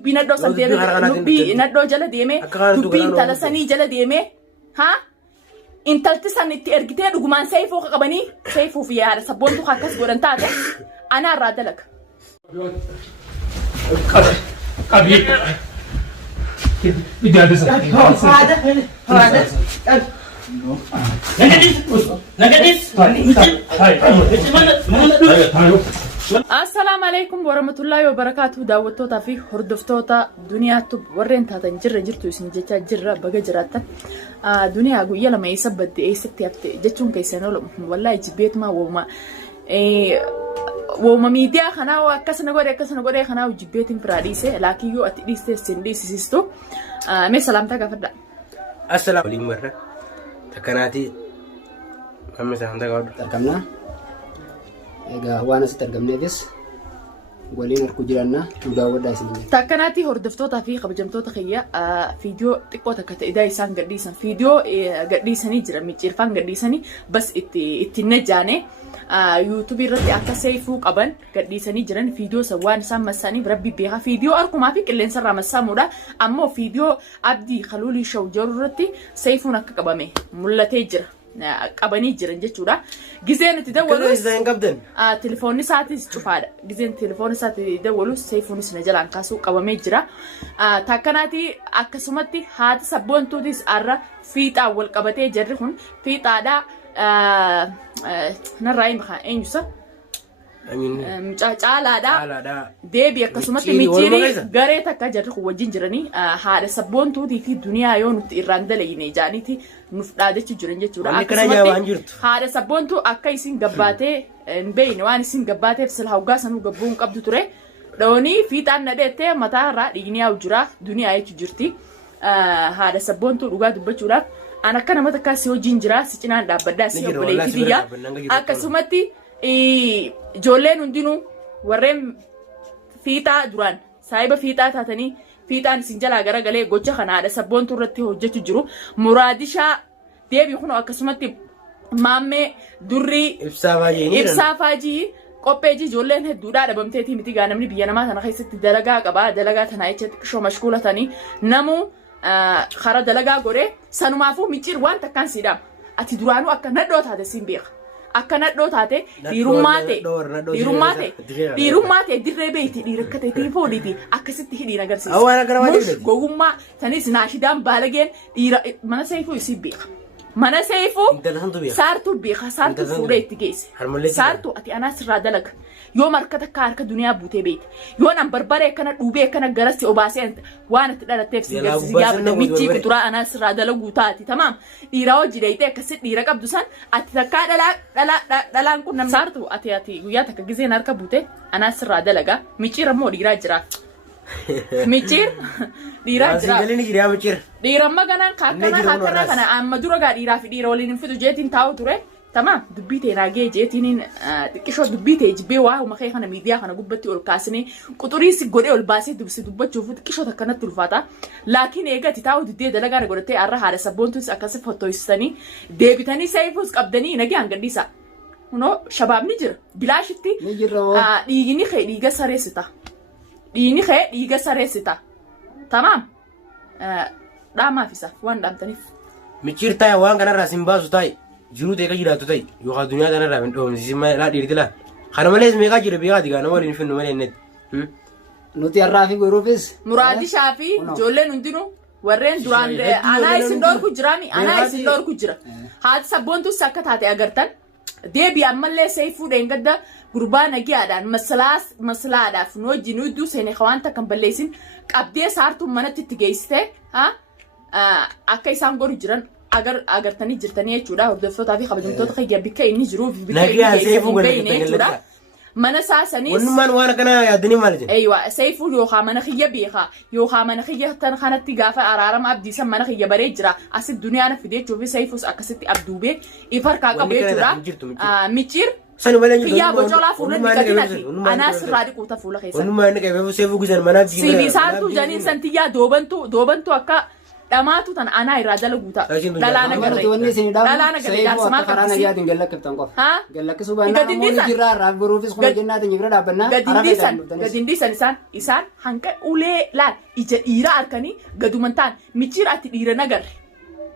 dubbii nadhoo san deeme dubbii nadhoo jala deeme dubbii intala sanii jala deeme haa intalti san itti ergitee dhugumaan Seifuu qabanii Seifuu fi yaada sabboontu akkas godhan taate ana irraa dalaga. Qabii. Bidaadisa. Haada. Nagadis. Assalamu alaikum warahmatullahi wabarakatuh. Daawwattoota fi hordoftoota duniyaatti warreen taatan jirtu isin jecha jirra baga jiraattan. Duniyaa guyyaa lama eessa badde eessatti hafte jechuun keessan oolu wallahi jibbeetuma wooma miidiyaa kanaa akkasana godhe kanaa jibbeetiin firaa dhiise laakiin yoo ati dhiiste sin dhiisisistu mee salaamtaa gaafadha. Assalamu alaikum warra takkanaati amma salaamtaa gaafadha. Tarkamna egaa waan asitti argamneefis waliin harku jiranna daawwadhaa isin. Takkanaati hordoftootaa fi kabajamtoota kiyya viidiyoo xiqqoo takka ta'e isaan gadhiisan viidiyoo gadhiisanii jira micciirfaan gadhiisanii bas itti najaane YouTube irratti akka Seifuu qaban gadhiisanii jiran viidiyoo sawaan isaan massanii rabbi beeka viidiyoo arkumaa fi qilleensa irraa massamuudha ammoo viidiyoo Abdii Khaluulii Shaw jiru irratti Seifuun akka qabame mul'atee jira. Qabanii jiran jechuudha. Gizeen itti dawwalu telefoonni isaatis cufaadha. Gizeen telefoonni isaatti dawwalu Seifuunis na jalaan kaasuu qabamee jira. Takkanaati akkasumatti haati sabboontuutis arra fiixaan wal qabatee jirri kun fiixaadha narraa hin bahan eenyusa caalaadha deebii akkasumatti michiirii garee takka jirri kun wajjin jiranii haadha sabboontuutii fi duniyaa yoo nuti irraan dalayne jaaniiti nuuf dhaadachi jiran jechuudha. Akkasumatti haadha sabboontuu akka isin gabbaatee hin beeyne waan isin gabbaateef sila hoggaa sanuu gabbuu hin qabdu ture dhoonii fiixaan nadheettee mataa irraa dhiigni yaa'u jira duniyaa jechu jirti. Haadha sabboontuu dhugaa dubbachuudhaaf an akka nama takkaa si wajjin jira si cinaan dhaabbaddaa si obboleetti biyya akkasumatti ijoolleen hundinuu warreen fiixaa duraan saayiba fiixaa taatanii fiixaan isin jalaa garagalee gocha kana haadha sabboontuu irratti hojjetu jiru muraadishaa deebii kun akkasumatti maammee durrii ibsaa faajii qopheeji ijoolleen hedduudhaa dhabamteetii miti gaa namni biyya namaa kana keessatti dalagaa qaba dalagaa tanaa jecha xiqqishoo mashkuulatanii namuu khara dalagaa gore sanumaafuu micciir waan takkaan siidhaam ati duraanuu akka nadhoo taate siin beeka akka nadhoo taate dhiirummaa ta'e dirree beeyti dhiirakkate tiifoodhiiti akkasitti hidhiin agarsiisa gogummaa sanis naashidaan baalageen dhiira mana Seifuu isiin beeka mana Seifuu saartuu beeka saartuu fuudhee itti geesse saartuu ati anaa sirraa dalaga yoo markata akka harka duniyaa buutee beekte yoo nan barbare akkana dhuubee akkana garatti obaasee waan itti dhalatteef si yaabda michii kuturaa anaa sirraa dalaguu taati tamaam dhiiraa hojii deeytee akkasitti dhiira qabdu san ati takkaa dhalaan kun namni saartuu ati guyyaa takka gizeen harka buute anaa sirraa dalaga michiira immoo dhiiraa jira. Michiir dhiiraa jira. Dhiiramma ganaan kaakkanaa kana amma dura gaa dhiiraa fi dhiira waliin hin fidu jeetiin taa'u ture. Tamam dubbii ta'e naagee jeetiin xiqqishoo dubbii ta'e jibbee waa makee kana miidiyaa kana gubbatti ol kaasnee quxurii si godhee ol baasee dubbachuuf xiqqishoo takkanatti ulfaata. Laakiin eegati taa'u diddee dalagaa godhatee arra haadha sabboontuus akkasii fottoisanii deebitanii Seifuus qabdanii nagaan gadhiisa. Kunoo shabaabni jira bilaashitti dhiigni kee dhiiga sareessita. Dhiigni kee dhiiga sareessita. Tamam dhaamaafisa waan dhaamtaniif. Michiir taa'e waan kanarraa sin baasu taa'e. Jiru ta'e jiraatu ta'e yookaan duniyaa kanarraa hin dhoomsisin laa dhiirti laa kana malees meeqaa jira beekaati gaa nama waliin finnu malee innetti. Nuti har'aa fi goruufis. Muraadishaa fi ijoolleen hundinuu warreen duraan anaa isin dhoorku jiraami anaa isin dhoorku jira haati sabboontuus akka taate agartan deebii ammallee Seifuu dheengadda gurbaa nagiyaadhaan maslaadhaaf nu wajjin hudduu seene waan takkan balleessin qabdee saartuun manatti itti geessite akka isaan goru jiran. Agartanii jirtanii jechuudha hordoftootaa fi kabajamtoota kiyya bikka inni jiruuf bikka inni jechuudha. Mana saasanii wannumaan waan akkana yaadanii maal jedhe? Eeywa Seifuu yookaan mana kiyya beeka yookaan mana kiyya tan kanatti gaafa araarama abdiisan mana kiyya baree jira asitti duniyaa fidee jechuuf Seifuus akkasitti abduubee ifa harkaa qabu jechuudha. Michiir kiyyaa bocolaa fuula dhiqatinati anaa sirraa dhiquuta fuula keessa. Wannumaan inni qabeefu Seifuu gusan mana abdii. Sibiisaartuu janiin santiyyaa doobantu akka dhamaatu tan anaa irraa dalaguuta dhalaana garree dhalaana garree jaarsamaa karana yaadin gallakiftan qof gallakisu baana namoonni jirraa irraa boruufis kun jennaatiin bira dhaabbannaa gadindiisan isaan hanqa ulee laal ija dhiira arkanii gadumantaan michiiraatti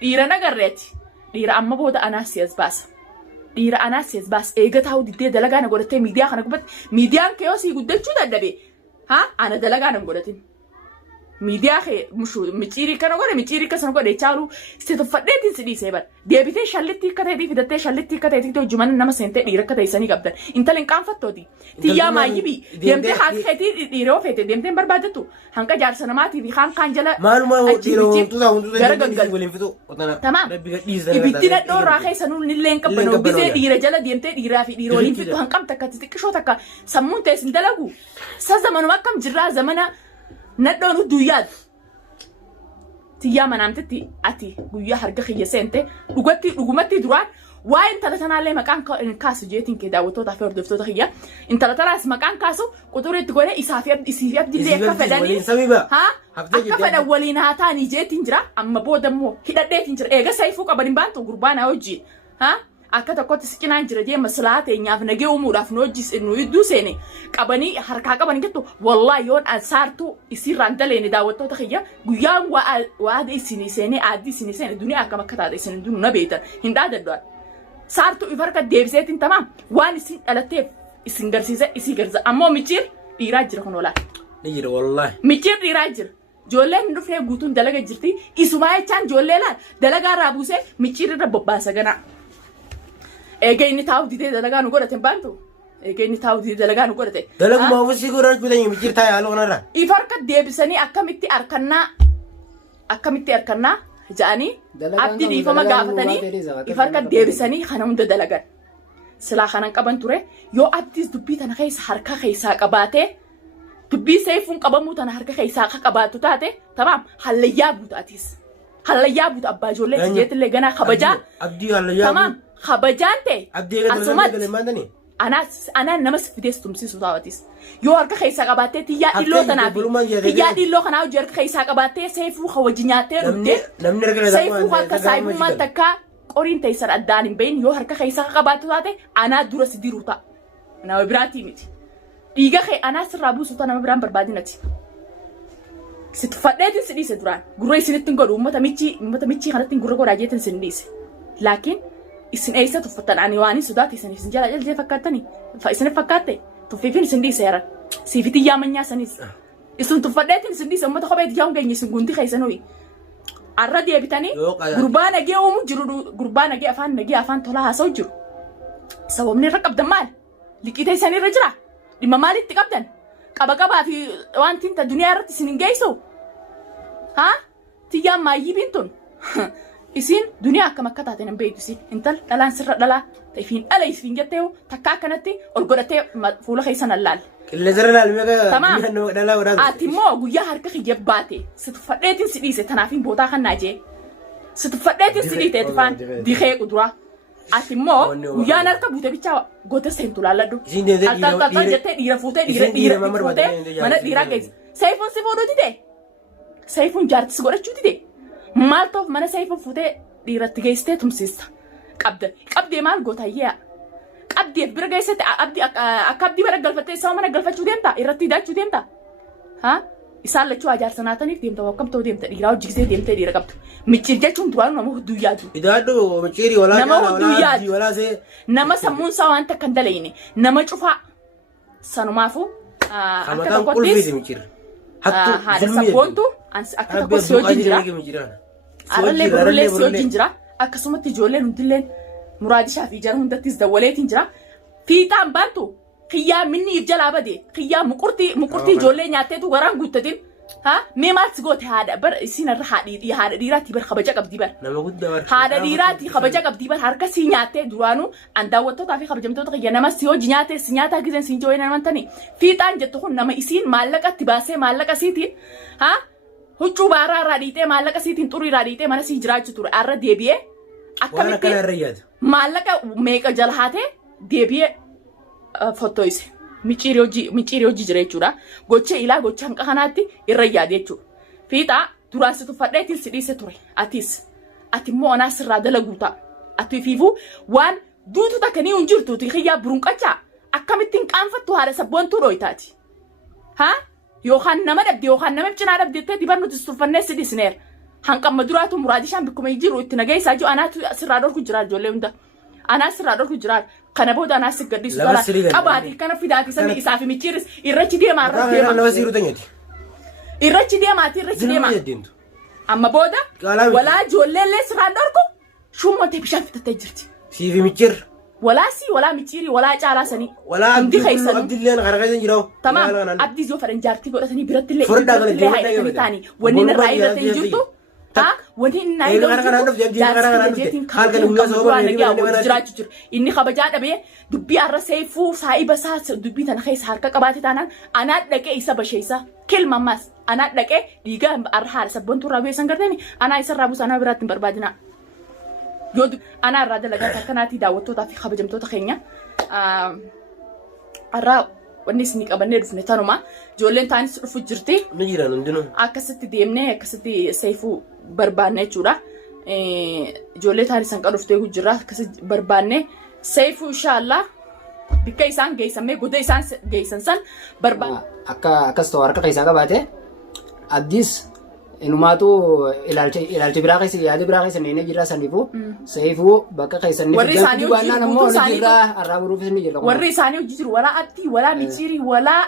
dhiira nagarreeti dhiira amma booda anaas siyas baasa dhiira anaas siyas baasa eega taa'u diddee dalagaa na godhattee miidiyaa kana gubbatti miidiyaan keeyosii guddachuu dadhabe ana dalagaa na godhatin miidiyaa kee miciirii kana godhe miciirii akkasana godhe chaalu si tuffadheetiin si dhiisee bara deebitee shallitti akka ta'eetii fidattee shallitti akka ta'eetii hojjuman nama seentee dhiira akka ta'isanii qabdan intala hin qaanfattooti tiyyaa maayyibii deemtee haati keetii dhiiroo feete deemtee hin barbaadattu hanqa jaarsa namaatii fi kaan jala gara gaggaltu tamaam ibiddi dhadhoo irraa keessanuu nillee hin qabbanoo gisee dhiira jala deemtee dhiiraa fi dhiirooliin fixu hanqamta akka xixiqqishoo takka sammuun ta'es hin dalagu sa zamanuma akkam jirraa zamana naddoon duyyaad tiyyaa manaamtetti ati guyyaa harga kiyya seente dhugumatti duraan waa intala tanaallee maqaan kaasu jeetiin kee daawwattootaa fi hordoftoota kiyya intala tanaas maqaan kaasu quxureetti godhee isiif abdillee akka fedhanii akka fedhan waliin haa ta'anii jeetiin jira amma booda immoo hidhadheetiin jira eega saayifuu qaban hin baantu gurbaanaa wajjin akka tokkotti siqinaan jira deema silaa teenyaaf nagee uumuudhaaf nu idduu seene qabanii harkaa qaban jettu wallaahi yoon ansaartuu isiirraan daleene daawwattoota kiyya guyyaan waada isinii seene aaddi isinii seene duniyaa akkam akka taate isin hundinuu na beektan hin dhaadaddoan saartuu if harka deebiseetiin tamaam waan isin dhalatteef isin garsiise isii garza ammoo michiir dhiiraa jira kun olaa ni jira wallaahi michiir dhiiraa jira joolleen hin dhufnee guutuun dalaga jirti isumaa jechaan joollee laal dalagaa irraa buusee michiir irra bobbaasa ganaa eega inni taa'u didee dalagaa nu godhate baantu eega inni taa'u didee dalagaa nu godhate dalaguma ofisii godhachuu bitanii mijirtaa yaaloo kanarra if harka deebisanii akkamitti arkannaa ja'anii abdi dhiifama gaafatanii if harka deebisanii kana hunda dalagan silaa kanan qaban ture yoo abdiis dubbii tana keessa harka keessaa qabaatee dubbii seefuun qabamuu tana harka keessaa akka qabaatu taate tamaam hallayyaa buutaatis hallayyaa buuta abbaa ijoollee jeetillee ganaa kabajaa abdii hallayyaa tamaam kabajaan ta'e asumatti anaan nama fidees tumsiisu taawatis yoo harka keessaa qabaattee tiyyaa dhilloo tanaa fi tiyyaa dhilloo kanaa hojii harka keessaa qabaattee seefuu hawajji nyaattee dhugdee seefuu harka saayibummaan takkaa qoriin teessan addaan hin bahin yoo harka keessaa qabaattu taate anaa dura si diruu ta'a nama biraatii miti dhiiga kee anaa sirraa buusuuta nama biraan barbaadinati si tuffadheetiin si dhiise duraan gurra isinitti hin godhu uummata michii kanatti hin gurra godhaa jeetiin sin dhiise laakiin isin eessa tuffattan ani waan sodaate isin jala jallee fakkaattani isin fakkaatte tuffiifin isin dhiise yaran siifiti yaamanyaa sanis isin tuffadheetiin isin dhiise uummata kopheetti yaa'uun keenya isin gunti keessanuu arra deebitanii gurbaa nagee uumu jiru gurbaa nagee afaan tolaa haasa'u jiru sababni irra qabdan maal liqita isin irra jira dhimma maalitti qabdan qabaa fi wanti inta duniyaa irratti isin hin geessu tiyyaan maayyibiin tun isin duniyaa akkam akka taate nan beektu isin intal dhalaan sirra dhalaa ifiin dhala isin jettee takka akkanatti ol godhattee fuula keessan allaal. Qilleensa laalmee dhalaa godhaa. Ati immoo guyyaa harka kiyya baate si tuffadheetiin si dhiise tanaafin bootaa kan naajee si tuffadheetiin si dhiite tufaan diikee kuduraa. Ati immoo guyyaan harka buute bichaa goota seentu laalladhu. Akka jettee dhiira fuutee mana dhiiraa geessi. Saayifuun si fuudhuu dide. Saayifuun jaartis godhachuu dide. Maal ta'uuf mana saayifuun fuutee dhiiratti geessitee tumsiista. Qabdee maal gootaayyaa. Qabdeef bira geessite akka abdii bara galfattee isa mana galfachuu deemta irratti hidhachuu deemta. Isaan lachuu ajaarsa naataniif deemta wakkam ta'uu deemta dhiiraa hojjisee deemtee dhiira qabdu. Micciir jechuun duraan nama hudduu yaadu. Idaadhu micciirii walaa nama hudduu yaadu. Nama sammuun isaa waan takka hin dalayne nama cufaa sanumaafuu akka tokkottis haadha sabboontu akka tokkos si wajjin jira. Arallee gurullee si wajjin jira. Akkasumatti ijoolleen hundilleen muraadishaa fi jara hundattis dawwaleetiin jira. Fiixaan baantu xiyyaa minni if jalaa bade xiyyaa muqurtii ijoollee nyaatteetu garaan guuttatiin mee maalti goote haadha bar isin irra haadha dhiiraatti bar kabaja qabdii bar haadha dhiiraatti kabaja qabdii bar harka si nyaattee duraanuu an daawwattootaa fi kabajamtoota xiyya nama si hojii nyaattee si nyaataa gizeen si jooyin amantanii fiixaan jettu kun nama isiin maallaqa itti baasee maallaqa siitiin huccuu baaraa irraa dhiitee maallaqa siitiin xurii irraa dhiitee mana si jiraachuu ture arra deebi'ee akkamitti maallaqa meeqa jala haatee deebi'ee fotoise micciirii hojii jira jechuudha. Gocha ilaa gocha hanqa kanaatti irra yaade jechuudha. Fiixaa duraan si tuffadheetiin si dhiise ture atis ati immoo anaa sirraa dalaguuta ati fiifuu waan duutu takka ni hin jirtuuti xiyyaa burunqachaa akkamittiin qaanfattu haadha sabboontuu dhooytaati haa yookaan nama dhabde yookaan nama cinaa dhabdeettee diban nuti tuffannee si dhisneer hanqamma duraatu muraadishaan bikkuma jiru itti nageessaa jiru anaatu sirraa dhorku jiraar ijoollee hunda anaa sirraa dhorku jiraar kana booda anaa si gadhiisu dhala qabaati kana fidaati sani isaa fi michiiris irrachi deemaa irrachi deemaa amma booda walaa ijoolleellee sirraa dhorku shummatee bishaan fitattee jirti siifi michir walaa si walaa michiiri walaa caalaa sanii walaa abdilleen qarqarsan jiraw tamam abdii yoo faran jaartii godhatanii biratti illee haidhatanii taanii wanni irraa irratti jirtu haa wanni jiraachuu jiru inni kabajaa dhabee dubbii arra seefuu saa'iba isaa dubbii tana keessa harka qabaate taanaan anaa dhaqee isa basheessa kilmammaas anaa dhaqee dhiiga arra haadha sabboontuu irraa bu'eessan garteeni anaa isarraa buusa anaa biraatti hin barbaadinaa yoo anaa irraa dalagaa akkanaatii daawwattootaa fi kabajamtoota keenya arraa wanni isin qabannee dhufne tanuma ijoolleen taanis dhufu jirti ni jiran hundinuu akkasitti deemnee akkasitti seefuu barbaanne jechuudha ijoollee taanis san qaluftee jira akkasitti barbaanne seefuu inshaallah bikka isaan geessamee goda isaan geessan san barbaanne akkas ta'u harka keessaa qabaate abdiis inumaatu ilaalcha biraa keessa yaada biraa keessa neenee jira saniifuu seefuu bakka keessan ni isaanii baannaan ammoo ni jira arraa buruufis ni jira warri isaanii hojii jiru walaa abdii walaa michiirii walaa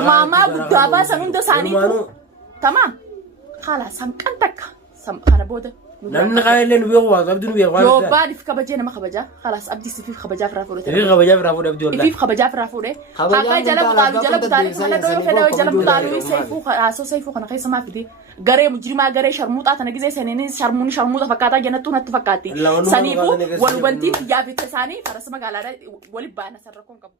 umaamaa guddaa baasan hunda isaaniitu tamam haala samqan takka kana booda namni qaayillee nu beeku waa abdii nu beeku yoo baadhiif kabajee nama kabajaa halaas abdii sifiif kabajaa firaa fuudhate ifiif kabajaa firaa fuudhe abdii ifiif kabajaa firaa fuudhe haqaa jala butaalu kana dhooyo fedha jala butaalu seefuu haasoo seefuu kana keessa maa fide garee mujrimaa garee sharmuuxaa tana gisee seenanii sharmuuxa fakkaataa jannattuu natti fakkaatti saniifuu wal hubantiin yaafite isaanii faras magaalaadhaa waliin baana sarrakkoon qabu.